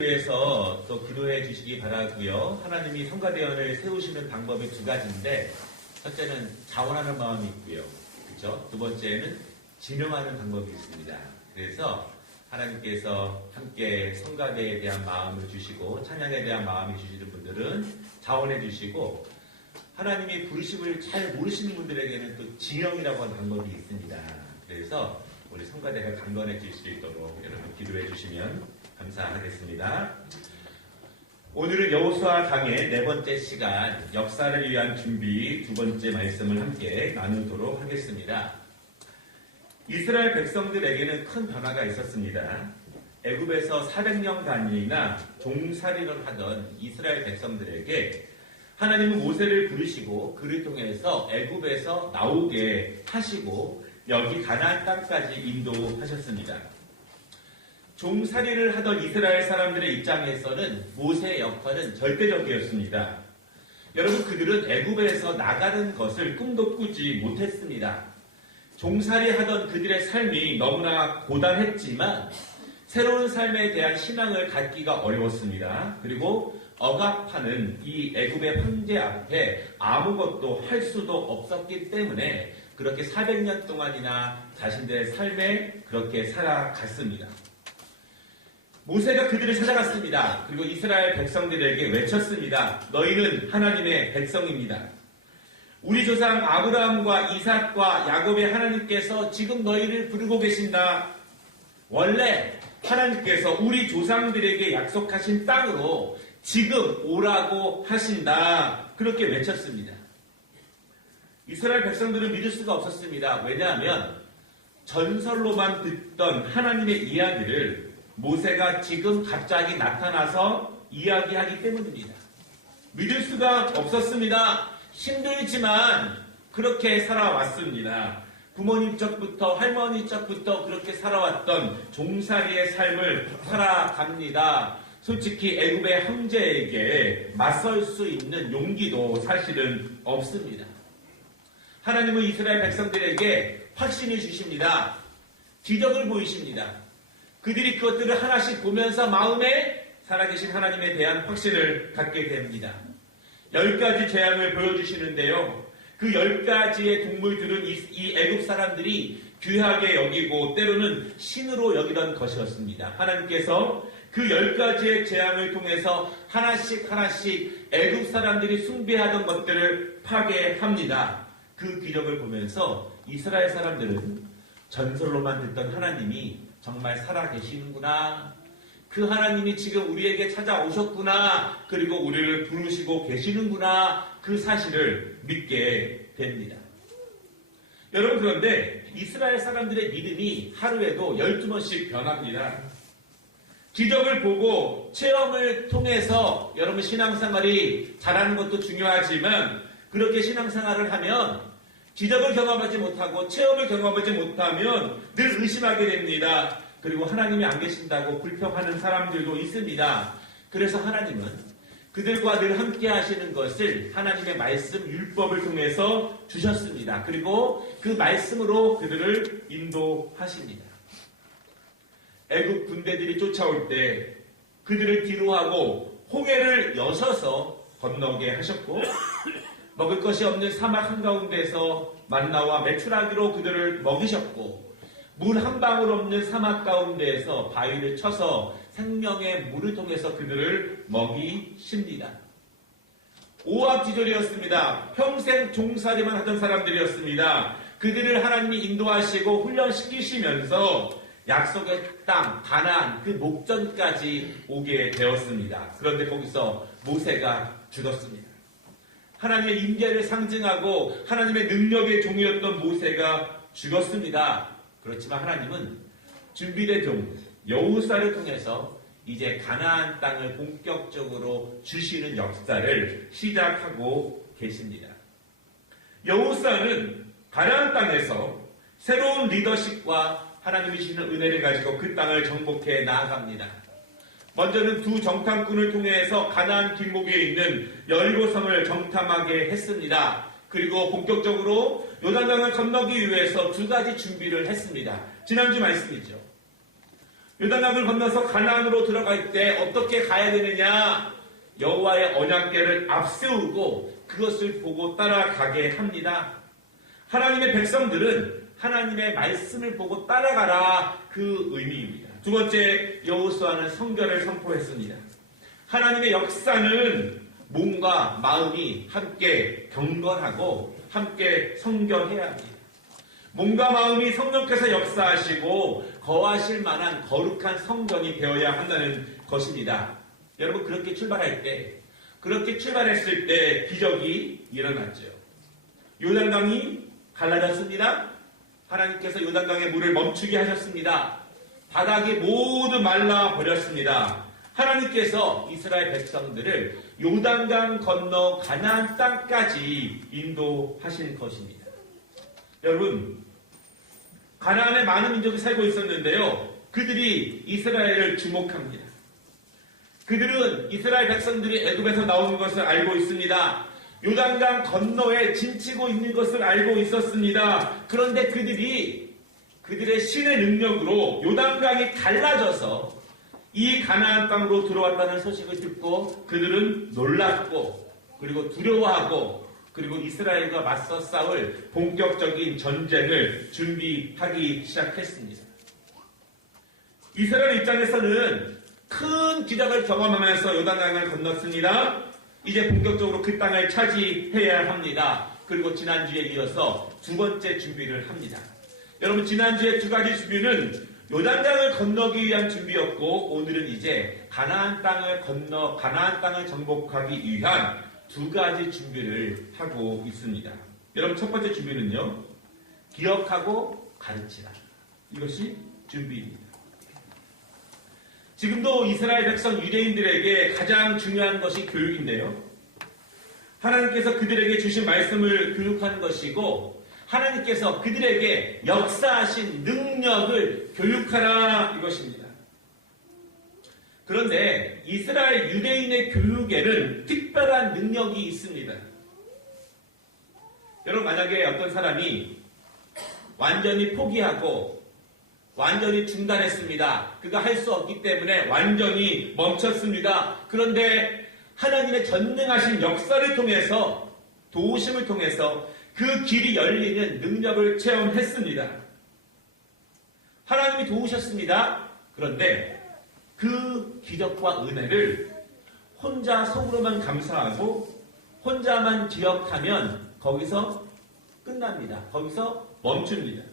위해서 또 기도해 주시기 바라고요. 하나님이 성가대원을 세우시는 방법이 두 가지인데, 첫째는 자원하는 마음이 있고요. 그렇죠? 두 번째는 지명하는 방법이 있습니다. 그래서 하나님께서 함께 성가대에 대한 마음을 주시고 찬양에 대한 마음을 주시는 분들은 자원해 주시고, 하나님이 부르심을 잘 모르시는 분들에게는 또 지명이라고 하는 방법이 있습니다. 그래서 우리 성가대가 강건해질 수 있도록 여러분 기도해 주시면 감사하겠습니다. 오늘은 여호수아 강의 네 번째 시간, 역사를 위한 준비 두 번째 말씀을 함께 나누도록 하겠습니다. 이스라엘 백성들에게는 큰 변화가 있었습니다. 애굽에서 400년 단위나 종살이를 하던 이스라엘 백성들에게 하나님은 모세를 부르시고 그를 통해서 애굽에서 나오게 하시고 여기 가나안 땅까지 인도하셨습니다. 종살이를 하던 이스라엘 사람들의 입장에서는 모세의 역할은 절대적이었습니다. 여러분, 그들은 애굽에서 나가는 것을 꿈도 꾸지 못했습니다. 종살이 하던 그들의 삶이 너무나 고단했지만 새로운 삶에 대한 신앙을 갖기가 어려웠습니다. 그리고 억압하는 이 애굽의 황제 앞에 아무것도 할 수도 없었기 때문에 그렇게 400년 동안이나 자신들의 삶에 그렇게 살아갔습니다. 모세가 그들을 찾아갔습니다. 그리고 이스라엘 백성들에게 외쳤습니다. 너희는 하나님의 백성입니다. 우리 조상 아브라함과 이삭과 야곱의 하나님께서 지금 너희를 부르고 계신다. 원래 하나님께서 우리 조상들에게 약속하신 땅으로 지금 오라고 하신다. 그렇게 외쳤습니다. 이스라엘 백성들은 믿을 수가 없었습니다. 왜냐하면 전설로만 듣던 하나님의 이야기를 모세가 지금 갑자기 나타나서 이야기하기 때문입니다. 믿을 수가 없었습니다. 힘들지만 그렇게 살아왔습니다. 부모님 쪽부터 할머니 쪽부터 그렇게 살아왔던 종살이의 삶을 살아갑니다. 솔직히 애굽의 황제에게 맞설 수 있는 용기도 사실은 없습니다. 하나님은 이스라엘 백성들에게 확신을 주십니다. 기적을 보이십니다. 그들이 그것들을 하나씩 보면서 마음에 살아계신 하나님에 대한 확신을 갖게 됩니다. 10가지 재앙을 보여주시는데요. 그 10가지의 동물들은 이 애굽 사람들이 귀하게 여기고 때로는 신으로 여기던 것이었습니다. 하나님께서 그 10가지의 재앙을 통해서 하나씩 애굽 사람들이 숭배하던 것들을 파괴합니다. 그 기적을 보면서 이스라엘 사람들은 전설로만 듣던 하나님이 정말 살아계시는구나. 그 하나님이 지금 우리에게 찾아오셨구나. 그리고 우리를 부르시고 계시는구나. 그 사실을 믿게 됩니다. 여러분, 그런데 이스라엘 사람들의 믿음이 하루에도 12번씩 변합니다. 기적을 보고 체험을 통해서 여러분 신앙생활이 잘하는 것도 중요하지만 그렇게 신앙생활을 하면 기적을 경험하지 못하고 체험을 경험하지 못하면 늘 의심하게 됩니다. 그리고 하나님이 안 계신다고 불평하는 사람들도 있습니다. 그래서 하나님은 그들과 늘 함께 하시는 것을 하나님의 말씀, 율법을 통해서 주셨습니다. 그리고 그 말씀으로 그들을 인도하십니다. 애굽 군대들이 쫓아올 때 그들을 뒤로하고 홍해를 여셔서 건너게 하셨고 먹을 것이 없는 사막 한가운데서 만나와 메추라기로 그들을 먹이셨고 물 한 방울 없는 사막 가운데에서 바위를 쳐서 생명의 물을 통해서 그들을 먹이십니다. 오합지졸이었습니다. 평생 종살이만 하던 사람들이었습니다. 그들을 하나님이 인도하시고 훈련시키시면서 약속의 땅 가나안 그 목전까지 오게 되었습니다. 그런데 거기서 모세가 죽었습니다. 하나님의 임재를 상징하고 하나님의 능력의 종이었던 모세가 죽었습니다. 그렇지만 하나님은 준비된 종 여호수아를 통해서 이제 가나안 땅을 본격적으로 주시는 역사를 시작하고 계십니다. 여호수아는 가나안 땅에서 새로운 리더십과 하나님이 주시는 은혜를 가지고 그 땅을 정복해 나아갑니다. 먼저는 두 정탐꾼을 통해서 가나안 길목에 있는 여리고성을 정탐하게 했습니다. 그리고 본격적으로 요단강을 건너기 위해서 두 가지 준비를 했습니다. 지난주 말씀이죠. 요단강을 건너서 가나안으로 들어갈 때 어떻게 가야 되느냐? 여호와의 언약궤를 앞세우고 그것을 보고 따라가게 합니다. 하나님의 백성들은 하나님의 말씀을 보고 따라가라, 그 의미입니다. 두 번째, 여호수아는 성결을 선포했습니다. 하나님의 역사는 몸과 마음이 함께 경건하고 함께 성결해야 합니다. 몸과 마음이 성령께서 역사하시고 거하실 만한 거룩한 성전이 되어야 한다는 것입니다. 여러분, 그렇게 출발했을 때 기적이 일어났죠. 요단강이 갈라졌습니다. 하나님께서 요단강의 물을 멈추게 하셨습니다. 바닥이 모두 말라버렸습니다. 하나님께서 이스라엘 백성들을 요단강 건너 가나안 땅까지 인도하신 것입니다. 여러분, 가나안에 많은 민족이 살고 있었는데요. 그들이 이스라엘을 주목합니다. 그들은 이스라엘 백성들이 애굽에서 나오는 것을 알고 있습니다. 요단강 건너에 진치고 있는 것을 알고 있었습니다. 그런데 그들의 신의 능력으로 요단강이 갈라져서 이 가나안 땅으로 들어왔다는 소식을 듣고 그들은 놀랐고, 그리고 두려워하고, 그리고 이스라엘과 맞서 싸울 본격적인 전쟁을 준비하기 시작했습니다. 이스라엘 입장에서는 큰 기적을 경험하면서 요단강을 건넜습니다. 이제 본격적으로 그 땅을 차지해야 합니다. 그리고 지난주에 이어서 두 번째 준비를 합니다. 여러분, 지난주에 두 가지 준비는 요단강을 건너기 위한 준비였고, 오늘은 이제 가나안 땅을 정복하기 위한 두 가지 준비를 하고 있습니다. 여러분, 첫 번째 준비는요, 기억하고 가르치라. 이것이 준비입니다. 지금도 이스라엘 백성 유대인들에게 가장 중요한 것이 교육인데요. 하나님께서 그들에게 주신 말씀을 교육하는 것이고, 하나님께서 그들에게 역사하신 능력을 교육하라, 이것입니다. 그런데 이스라엘 유대인의 교육에는 특별한 능력이 있습니다. 여러분, 만약에 어떤 사람이 완전히 포기하고 완전히 중단했습니다. 그가 할 수 없기 때문에 완전히 멈췄습니다. 그런데 하나님의 전능하신 역사를 통해서, 도우심을 통해서 그 길이 열리는 능력을 체험했습니다. 하나님이 도우셨습니다. 그런데 그 기적과 은혜를 혼자 속으로만 감사하고 혼자만 기억하면 거기서 끝납니다. 거기서 멈춥니다.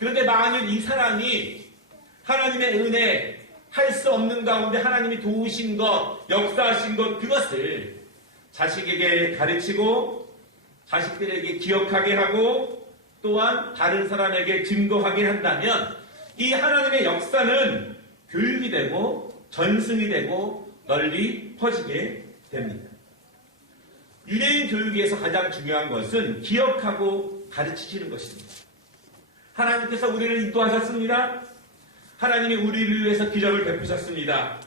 그런데 만일 이 사람이 하나님의 은혜, 할 수 없는 가운데 하나님이 도우신 것, 역사하신 것, 그것을 자식에게 가르치고 자식들에게 기억하게 하고 또한 다른 사람에게 증거하게 한다면 이 하나님의 역사는 교육이 되고 전승이 되고 널리 퍼지게 됩니다. 유대인 교육에서 가장 중요한 것은 기억하고 가르치시는 것입니다. 하나님께서 우리를 인도하셨습니다. 하나님이 우리를 위해서 기적을 베푸셨습니다.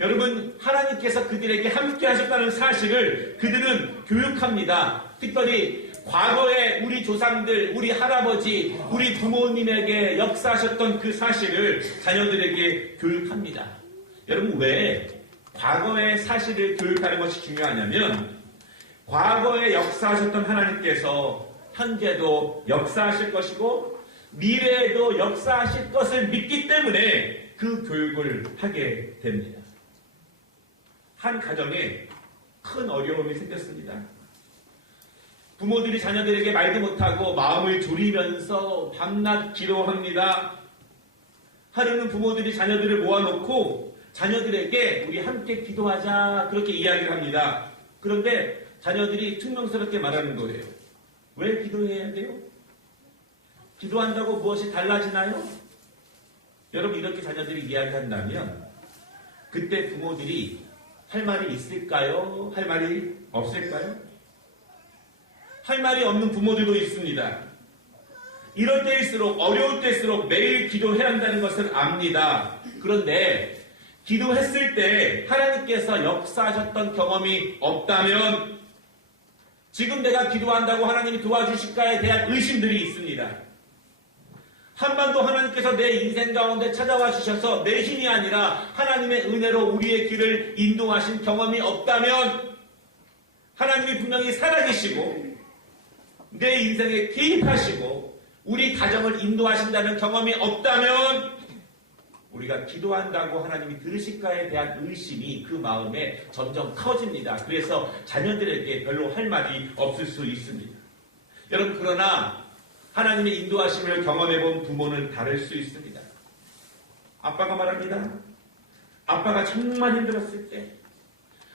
여러분, 하나님께서 그들에게 함께 하셨다는 사실을 그들은 교육합니다. 특별히 과거에 우리 조상들, 우리 할아버지, 우리 부모님에게 역사하셨던 그 사실을 자녀들에게 교육합니다. 여러분, 왜 과거의 사실을 교육하는 것이 중요하냐면 과거에 역사하셨던 하나님께서 현재도 역사하실 것이고 미래에도 역사하실 것을 믿기 때문에 그 교육을 하게 됩니다. 한 가정에 큰 어려움이 생겼습니다. 부모들이 자녀들에게 말도 못하고 마음을 졸이면서 밤낮 기도합니다. 하루는 부모들이 자녀들을 모아놓고 자녀들에게 우리 함께 기도하자, 그렇게 이야기를 합니다. 그런데 자녀들이 퉁명스럽게 말하는 거예요. 왜 기도해야 돼요? 기도한다고 무엇이 달라지나요? 여러분, 이렇게 자녀들이 이야기한다면 그때 부모들이 할 말이 있을까요? 할 말이 없을까요? 할 말이 없는 부모들도 있습니다. 이럴 때일수록, 어려울 때일수록 매일 기도해야 한다는 것을 압니다. 그런데 기도했을 때 하나님께서 역사하셨던 경험이 없다면 지금 내가 기도한다고 하나님이 도와주실까에 대한 의심들이 있습니다. 한반도 하나님께서 내 인생 가운데 찾아와 주셔서 내 힘이 아니라 하나님의 은혜로 우리의 길을 인도하신 경험이 없다면, 하나님이 분명히 살아계시고 내 인생에 개입하시고 우리 가정을 인도하신다는 경험이 없다면, 우리가 기도한다고 하나님이 들으실까에 대한 의심이 그 마음에 점점 커집니다. 그래서 자녀들에게 별로 할 말이 없을 수 있습니다. 여러분, 그러나 하나님의 인도하심을 경험해본 부모는 다를 수 있습니다. 아빠가 말합니다. 아빠가 정말 힘들었을 때,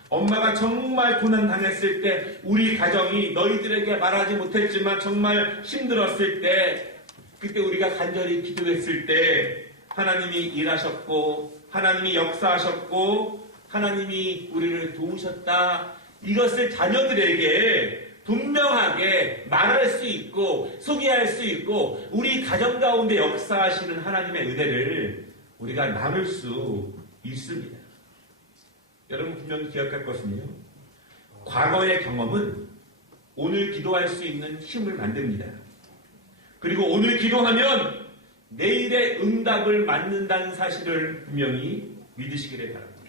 엄마가 정말 고난당했을 때, 우리 가정이 너희들에게 말하지 못했지만 정말 힘들었을 때, 그때 우리가 간절히 기도했을 때 하나님이 일하셨고 하나님이 역사하셨고 하나님이 우리를 도우셨다. 이것을 자녀들에게 분명하게 말할 수 있고 소개할 수 있고 우리 가정 가운데 역사하시는 하나님의 은혜를 우리가 나눌 수 있습니다. 여러분 분명히 기억할 것은요, 과거의 경험은 오늘 기도할 수 있는 힘을 만듭니다. 그리고 오늘 기도하면 내일의 응답을 맞는다는 사실을 분명히 믿으시기를 바랍니다.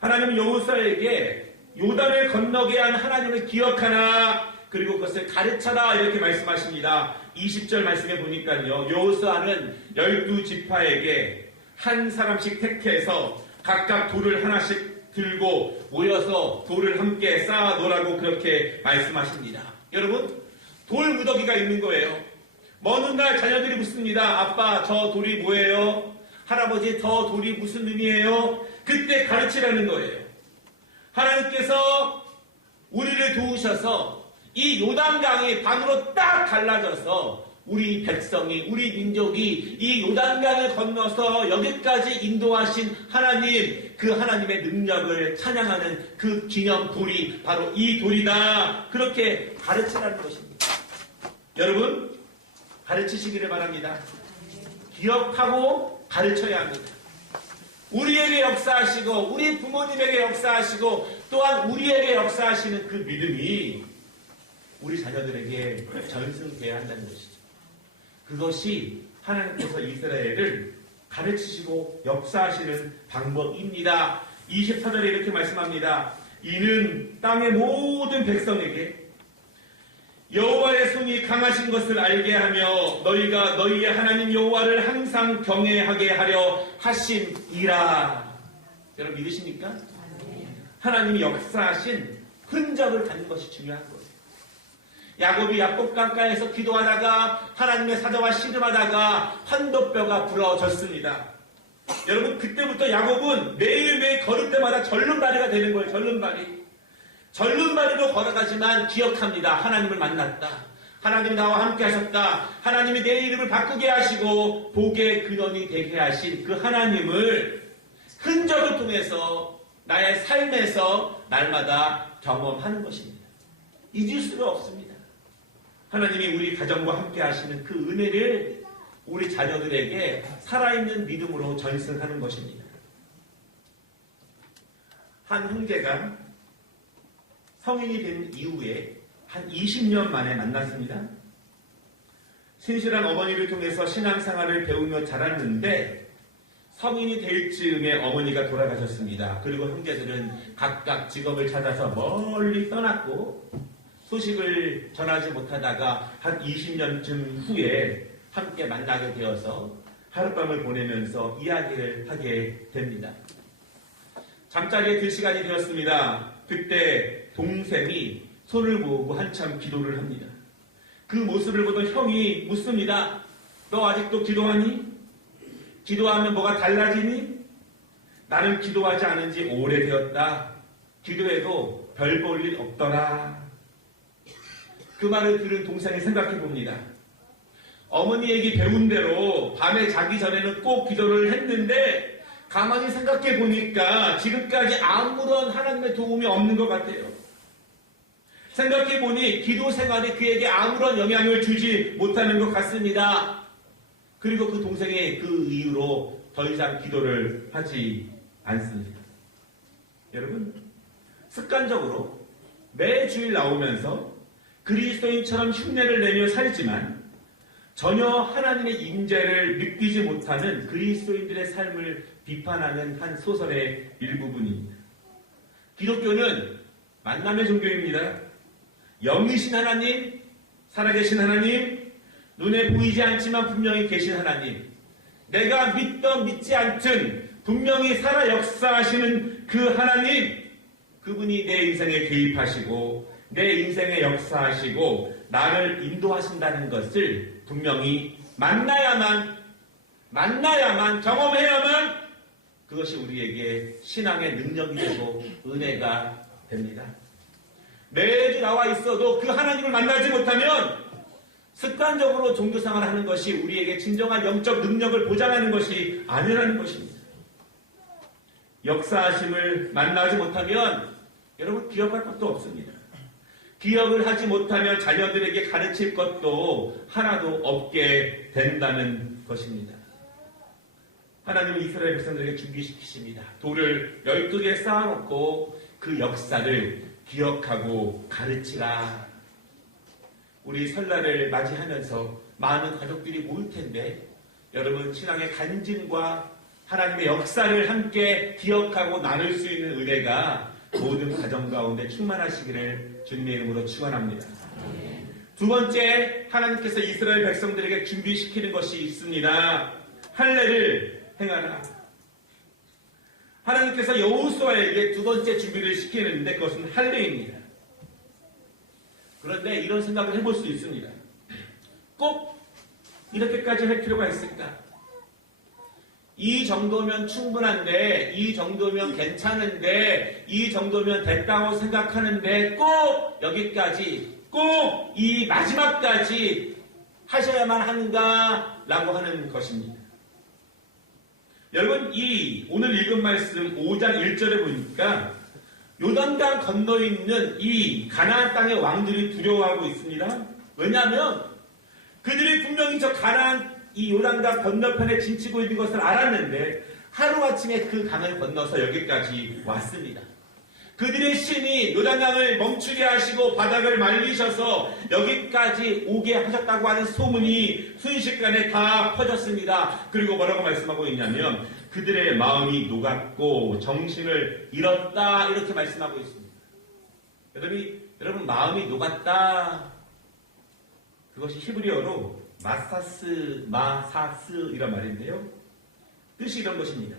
하나님은 여호수아에게 요단을 건너게 한 하나님을 기억하나 그리고 그것을 가르쳐라 이렇게 말씀하십니다. 20절 말씀에 보니까요, 여호수아는 12지파에게 한 사람씩 택해서 각각 돌을 하나씩 들고 모여서 돌을 함께 쌓아 놓으라고 그렇게 말씀하십니다. 여러분, 돌 무더기가 있는 거예요. 먼 훗날 자녀들이 묻습니다. 아빠, 저 돌이 뭐예요? 할아버지, 저 돌이 무슨 의미예요? 그때 가르치라는 거예요. 하나님께서 우리를 도우셔서 이 요단강이 반으로 딱 갈라져서 우리 백성이, 우리 민족이 이 요단강을 건너서 여기까지 인도하신 하나님, 그 하나님의 능력을 찬양하는 그 기념돌이 바로 이 돌이다. 그렇게 가르치라는 것입니다. 여러분, 가르치시기를 바랍니다. 기억하고 가르쳐야 합니다. 우리에게 역사하시고 우리 부모님에게 역사하시고 또한 우리에게 역사하시는 그 믿음이 우리 자녀들에게 전승돼야 한다는 것이죠. 그것이 하나님께서 이스라엘을 가르치시고 역사하시는 방법입니다. 24절에 이렇게 말씀합니다. 이는 땅의 모든 백성에게 여호와의 손이 강하신 것을 알게 하며 너희가 너희의 하나님 여호와를 항상 경외하게 하려 하심이라. 여러분 믿으십니까? 하나님이 역사하신 흔적을 갖는 것이 중요한 거예요. 야곱이 야복 강가에서 기도하다가 하나님의 사자와 씨름하다가 환도뼈가 부러졌습니다. 여러분 그때부터 야곱은 매일매일 걸을 때마다 절름발이가 되는 거예요. 절름발이로 걸어가지만 기억합니다. 하나님을 만났다. 하나님이 나와 함께 하셨다. 하나님이 내 이름을 바꾸게 하시고 복의 근원이 되게 하신 그 하나님을 흔적을 통해서 나의 삶에서 날마다 경험하는 것입니다. 잊을 수가 없습니다. 하나님이 우리 가정과 함께 하시는 그 은혜를 우리 자녀들에게 살아있는 믿음으로 전승하는 것입니다. 한 형제가 성인이 된 이후에 한 20년 만에 만났습니다. 신실한 어머니를 통해서 신앙생활을 배우며 자랐는데 성인이 될 즈음에 어머니가 돌아가셨습니다. 그리고 형제들은 각각 직업을 찾아서 멀리 떠났고 소식을 전하지 못하다가 한 20년쯤 후에 함께 만나게 되어서 하룻밤을 보내면서 이야기를 하게 됩니다. 잠자리에 들 시간이 되었습니다. 그때 동생이 손을 모으고 한참 기도를 합니다. 그 모습을 보던 형이 묻습니다. 너 아직도 기도하니? 기도하면 뭐가 달라지니? 나는 기도하지 않은 지 오래되었다. 기도해도 별 볼 일 없더라. 그 말을 들은 동생이 생각해 봅니다. 어머니에게 배운 대로 밤에 자기 전에는 꼭 기도를 했는데 가만히 생각해 보니까 지금까지 아무런 하나님의 도움이 없는 것 같아요. 생각해 보니 기도 생활이 그에게 아무런 영향을 주지 못하는 것 같습니다. 그리고 그 동생이 그 이후로 더 이상 기도를 하지 않습니다. 여러분, 습관적으로 매주일 나오면서 그리스도인처럼 흉내를 내며 살지만 전혀 하나님의 임재를 느끼지 못하는 그리스도인들의 삶을 비판하는 한 소설의 일부분입니다. 기독교는 만남의 종교입니다. 영이신 하나님, 살아계신 하나님, 눈에 보이지 않지만 분명히 계신 하나님, 내가 믿던 믿지 않든 분명히 살아 역사하시는 그 하나님, 그분이 내 인생에 개입하시고 내 인생에 역사하시고 나를 인도하신다는 것을 분명히 만나야만 경험해야만 그것이 우리에게 신앙의 능력이 되고 은혜가 됩니다. 매주 나와 있어도 그 하나님을 만나지 못하면 습관적으로 종교생활을 하는 것이 우리에게 진정한 영적 능력을 보장하는 것이 아니라는 것입니다. 역사하심을 만나지 못하면 여러분 기억할 것도 없습니다. 기억을 하지 못하면 자녀들에게 가르칠 것도 하나도 없게 된다는 것입니다. 하나님은 이스라엘 백성들에게 준비시키십니다. 돌을 12개 쌓아놓고 그 역사를 기억하고 가르치라. 우리 설날을 맞이하면서 많은 가족들이 모일 텐데 여러분 신앙의 간증과 하나님의 역사를 함께 기억하고 나눌 수 있는 은혜가 모든 가정 가운데 충만하시기를 주님의 이름으로 축원합니다. 두 번째, 하나님께서 이스라엘 백성들에게 준비시키는 것이 있습니다. 할례를 행하라. 하나님께서 여호수아에게 두 번째 준비를 시키는데 그것은 할례입니다. 그런데 이런 생각을 해볼 수 있습니다. 꼭 이렇게까지 할 필요가 있을까? 이 정도면 충분한데, 이 정도면 괜찮은데, 이 정도면 됐다고 생각하는데 꼭 여기까지, 꼭 이 마지막까지 하셔야만 하는가? 라고 하는 것입니다. 여러분, 이 오늘 읽은 말씀 5장 1절에 보니까 요단강 건너 있는 이 가나안 땅의 왕들이 두려워하고 있습니다. 왜냐하면 그들이 분명히 저 가나안 이 요단강 건너편에 진치고 있는 것을 알았는데 하루아침에 그 강을 건너서 여기까지 왔습니다. 그들의 신이 요단강을 멈추게 하시고 바닥을 말리셔서 여기까지 오게 하셨다고 하는 소문이 순식간에 다 퍼졌습니다. 그리고 뭐라고 말씀하고 있냐면 그들의 마음이 녹았고 정신을 잃었다 이렇게 말씀하고 있습니다. 여러분 마음이 녹았다, 그것이 히브리어로 마사스 이란 말인데요. 뜻이 이런 것입니다.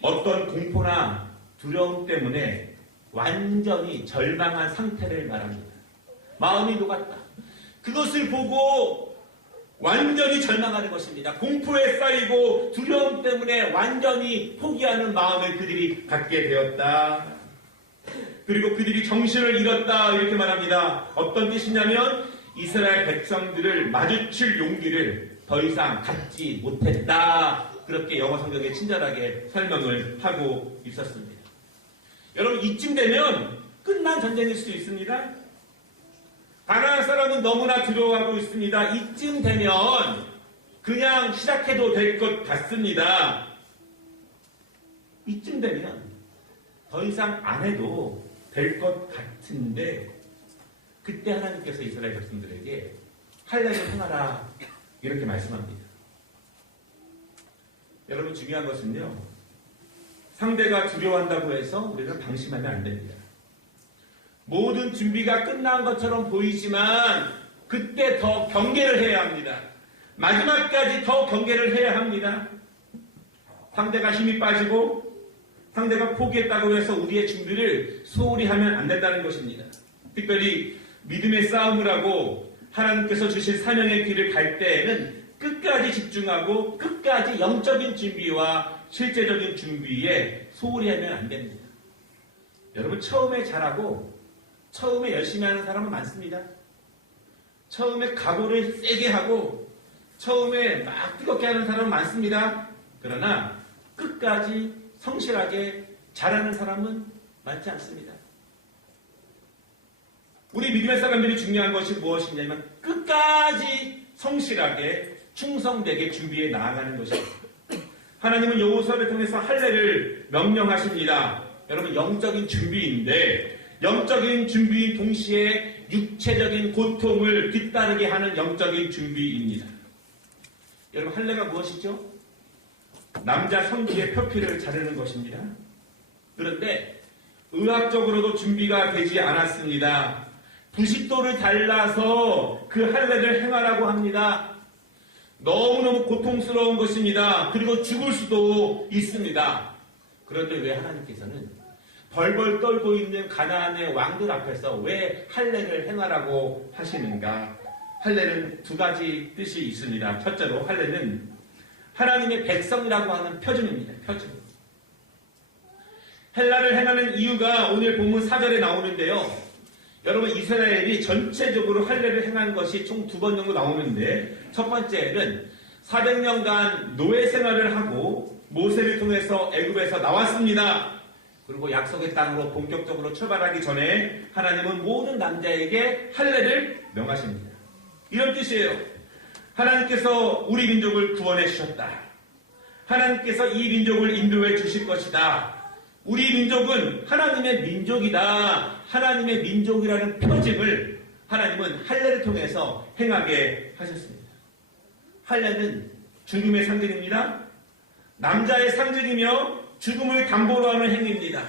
어떤 공포나 두려움 때문에 완전히 절망한 상태를 말합니다. 마음이 녹았다. 그것을 보고 완전히 절망하는 것입니다. 공포에 쌓이고 두려움 때문에 완전히 포기하는 마음을 그들이 갖게 되었다. 그리고 그들이 정신을 잃었다 이렇게 말합니다. 어떤 뜻이냐면 이스라엘 백성들을 마주칠 용기를 더 이상 갖지 못했다. 그렇게 영어 성경에 친절하게 설명을 하고 있었습니다. 여러분 이쯤 되면 끝난 전쟁일 수 있습니다. 가나안 사람은 너무나 두려워하고 있습니다. 이쯤 되면 그냥 시작해도 될 것 같습니다. 이쯤 되면 더 이상 안 해도 될 것 같은데 그때 하나님께서 이스라엘 백성들에게 할례를 행하라 이렇게 말씀합니다. 여러분 중요한 것은요, 상대가 두려워한다고 해서 우리는 방심하면 안 됩니다. 모든 준비가 끝난 것처럼 보이지만 그때 더 경계를 해야 합니다. 마지막까지 더 경계를 해야 합니다. 상대가 힘이 빠지고 상대가 포기했다고 해서 우리의 준비를 소홀히 하면 안 된다는 것입니다. 특별히 믿음의 싸움을 하고 하나님께서 주신 사명의 길을 갈 때에는 끝까지 집중하고 끝까지 영적인 준비와 실제적인 준비에 소홀히 하면 안 됩니다. 여러분 처음에 잘하고 처음에 열심히 하는 사람은 많습니다. 처음에 각오를 세게 하고 처음에 막 뜨겁게 하는 사람은 많습니다. 그러나 끝까지 성실하게 잘하는 사람은 많지 않습니다. 우리 믿음의 사람들이 중요한 것이 무엇이냐면 끝까지 성실하게 충성되게 준비해 나아가는 것입니다. 하나님은 여호수아를 통해서 할례를 명령하십니다. 여러분 영적인 준비인데 영적인 준비인 동시에 육체적인 고통을 뒤따르게 하는 영적인 준비입니다. 여러분, 할례가 무엇이죠? 남자 성기의 표피를 자르는 것입니다. 그런데 의학적으로도 준비가 되지 않았습니다. 90도를 달라서 그 할례를 행하라고 합니다. 너무너무 고통스러운 것입니다. 그리고 죽을 수도 있습니다. 그런데 왜 하나님께서는 벌벌 떨고 있는 가나안의 왕들 앞에서 왜 할례를 행하라고 하시는가? 할례는 두 가지 뜻이 있습니다. 첫째로 할례는 하나님의 백성이라고 하는 표준입니다. 표준. 할례를 행하는 이유가 오늘 본문 4절에 나오는데요. 여러분, 이스라엘이 전체적으로 할례를 행한 것이 총 2번 정도 나오는데, 첫 번째는 400년간 노예 생활을 하고 모세를 통해서 애굽에서 나왔습니다. 그리고 약속의 땅으로 본격적으로 출발하기 전에 하나님은 모든 남자에게 할례를 명하십니다. 이런 뜻이에요. 하나님께서 우리 민족을 구원해 주셨다. 하나님께서 이 민족을 인도해 주실 것이다. 우리 민족은 하나님의 민족이다. 하나님의 민족이라는 표징을 하나님은 할례를 통해서 행하게 하셨습니다. 할례는 죽음의 상징입니다. 남자의 상징이며 죽음을 담보로 하는 행위입니다.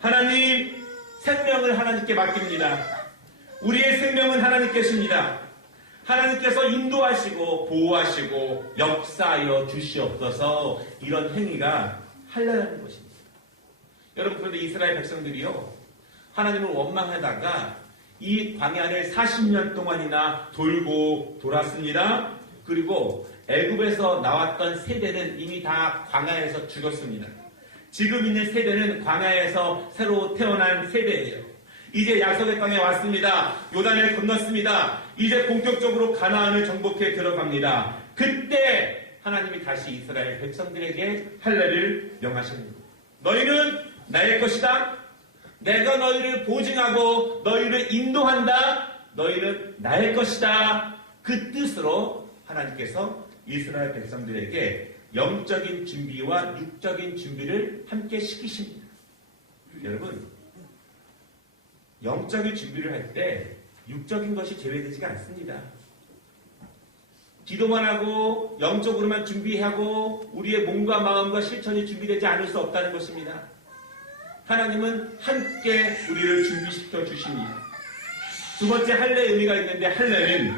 하나님, 생명을 하나님께 맡깁니다. 우리의 생명은 하나님께 십니다. 하나님께서 인도하시고 보호하시고 역사하여 주시옵소서. 이런 행위가 할례라는 것입니다. 여러분, 그런데 이스라엘 백성들이요, 하나님을 원망하다가 이 광야를 40년 동안이나 돌고 돌았습니다. 그리고 애굽에서 나왔던 세대는 이미 다 광야에서 죽었습니다. 지금 있는 세대는 광야에서 새로 태어난 세대예요. 이제 약속의 땅에 왔습니다. 요단을 건넜습니다. 이제 본격적으로 가나안을 정복해 들어갑니다. 그때 하나님이 다시 이스라엘 백성들에게 할례를 명하십니다. 너희는 나의 것이다. 내가 너희를 보증하고 너희를 인도한다. 너희는 나의 것이다. 그 뜻으로 하나님께서 이스라엘 백성들에게 영적인 준비와 육적인 준비를 함께 시키십니다. 여러분, 영적인 준비를 할 때 육적인 것이 제외되지가 않습니다. 기도만 하고 영적으로만 준비하고 우리의 몸과 마음과 실천이 준비되지 않을 수 없다는 것입니다. 하나님은 함께 우리를 준비시켜 주십니다. 두 번째 할례의 의미가 있는데, 할례는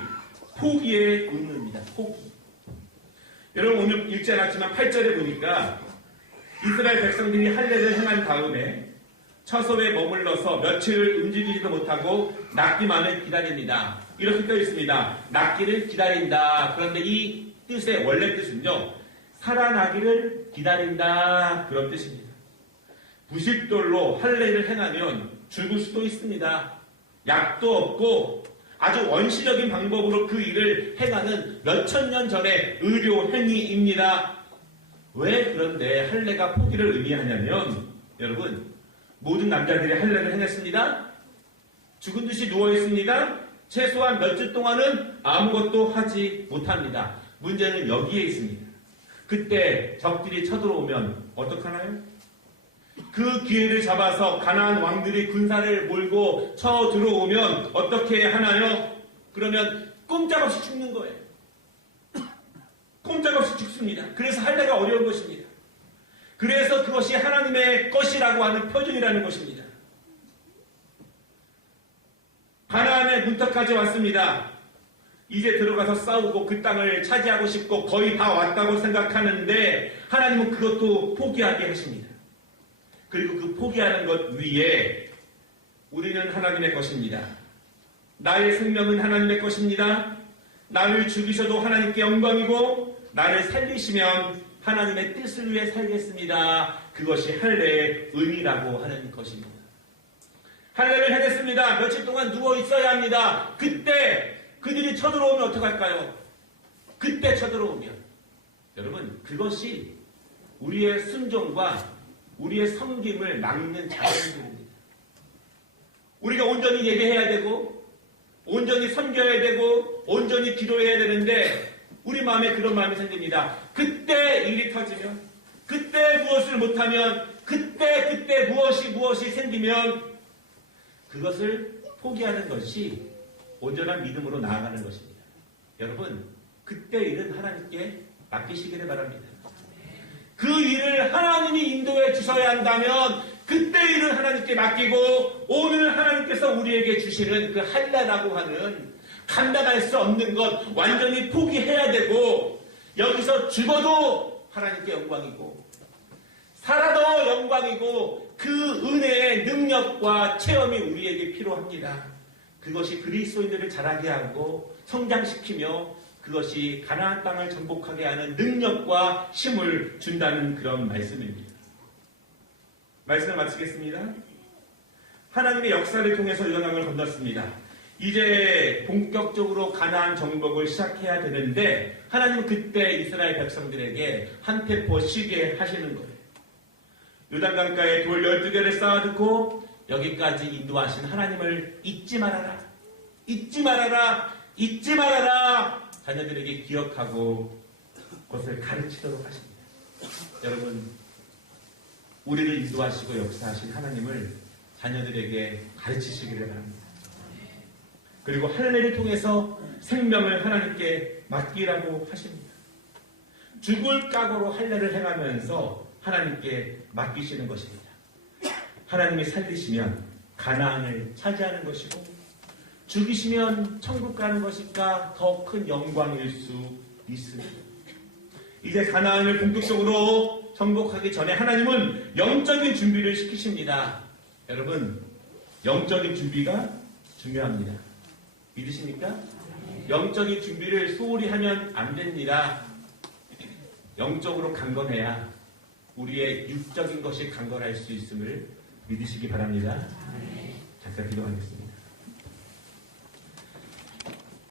포기의 의미입니다. 포기. 여러분, 오늘 읽지 않았지만 8절에 보니까 이스라엘 백성들이 할례를 행한 다음에 처소에 머물러서 며칠을 움직이지도 못하고 낫기만을 기다립니다. 이렇게 되어 있습니다. 낫기를 기다린다. 그런데 이 뜻의 원래 뜻은요, 살아나기를 기다린다. 그런 뜻입니다. 부싯돌로 할례를 행하면 죽을 수도 있습니다. 약도 없고 아주 원시적인 방법으로 그 일을 행하는 몇천 년 전의 의료 행위입니다. 왜 그런데 할례가 포기를 의미하냐면, 여러분, 모든 남자들이 할례를 행했습니다. 죽은 듯이 누워있습니다. 최소한 몇 주 동안은 아무것도 하지 못합니다. 문제는 여기에 있습니다. 그때 적들이 쳐들어오면 어떡하나요? 그 기회를 잡아서 가나안 왕들이 군사를 몰고 쳐들어오면 어떻게 하나요? 그러면 꼼짝없이 죽는 거예요. 꼼짝없이 죽습니다. 그래서 할례가 어려운 것입니다. 그래서 그것이 하나님의 것이라고 하는 표준이라는 것입니다. 가나안의 문턱까지 왔습니다. 이제 들어가서 싸우고 그 땅을 차지하고 싶고 거의 다 왔다고 생각하는데 하나님은 그것도 포기하게 하십니다. 그리고 그 포기하는 것 위에 우리는 하나님의 것입니다. 나의 생명은 하나님의 것입니다. 나를 죽이셔도 하나님께 영광이고 나를 살리시면 하나님의 뜻을 위해 살겠습니다. 그것이 할례의 의미라고 하는 것입니다. 할례를 해냈습니다. 며칠 동안 누워 있어야 합니다. 그때 그들이 쳐들어오면 어떡할까요? 그때 쳐들어오면 여러분, 그것이 우리의 순종과 우리의 섬김을 막는 자원들입니다. 우리가 온전히 예배해야 되고 온전히 섬겨야 되고 온전히 기도해야 되는데 우리 마음에 그런 마음이 생깁니다. 그때 일이 터지면, 그때 무엇을 못하면, 그때 무엇이 생기면 그것을 포기하는 것이 온전한 믿음으로 나아가는 것입니다. 여러분, 그때 일은 하나님께 맡기시기를 바랍니다. 그 일을 하나님이 인도해 주셔야 한다면 그때 일을 하나님께 맡기고 오늘 하나님께서 우리에게 주시는 그 할례라고 하는 감당할 수 없는 것 완전히 포기해야 되고 여기서 죽어도 하나님께 영광이고 살아도 영광이고 그 은혜의 능력과 체험이 우리에게 필요합니다. 그것이 그리스도인들을 자라게 하고 성장시키며 그것이 가나안 땅을 정복하게 하는 능력과 힘을 준다는 그런 말씀입니다. 말씀을 마치겠습니다. 하나님의 역사를 통해서 요단강을 건넜습니다. 이제 본격적으로 가나안 정복을 시작해야 되는데 하나님은 그때 이스라엘 백성들에게 한 템포 쉬게 하시는 거예요. 요단강가에 돌 12개를 쌓아두고 여기까지 인도하신 하나님을 잊지 말아라. 잊지 말아라. 잊지 말아라. 자녀들에게 기억하고 그것을 가르치도록 하십니다. 여러분, 우리를 인도하시고 역사하신 하나님을 자녀들에게 가르치시기를 바랍니다. 그리고 할례를 통해서 생명을 하나님께 맡기라고 하십니다. 죽을 각오로 할례를 행하면서 하나님께 맡기시는 것입니다. 하나님이 살리시면 가나안을 차지하는 것이고 죽이시면 천국 가는 것일까 더 큰 영광일 수 있습니다. 이제 가나안을 본격적으로 정복하기 전에 하나님은 영적인 준비를 시키십니다. 여러분, 영적인 준비가 중요합니다. 믿으십니까? 영적인 준비를 소홀히 하면 안 됩니다. 영적으로 강건해야 우리의 육적인 것이 강건할 수 있음을 믿으시기 바랍니다. 잠깐 기도하겠습니다.